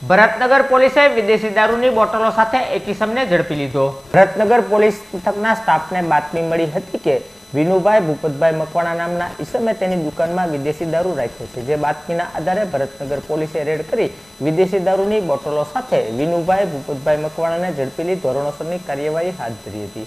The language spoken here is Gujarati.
ભરતનગર પોલીસે વિદેશી દારૂની બોટલો સાથે એક ઇસમને ઝડપી લીધો। ભરતનગર પોલીસ મથકના સ્ટાફને બાતમી મળી હતી કે વિનુભાઈ ભૂપતભાઈ મકવાણા નામના ઇસમે તેની દુકાનમાં વિદેશી દારૂ રાખ્યો છે। જે બાતમીના આધારે ભરતનગર પોલીસે રેડ કરી વિદેશી દારૂની બોટલો સાથે વિનુભાઈ ભૂપતભાઈ મકવાણાને ઝડપી લઈ ધોરણસરની કાર્યવાહી હાથ ધરી હતી।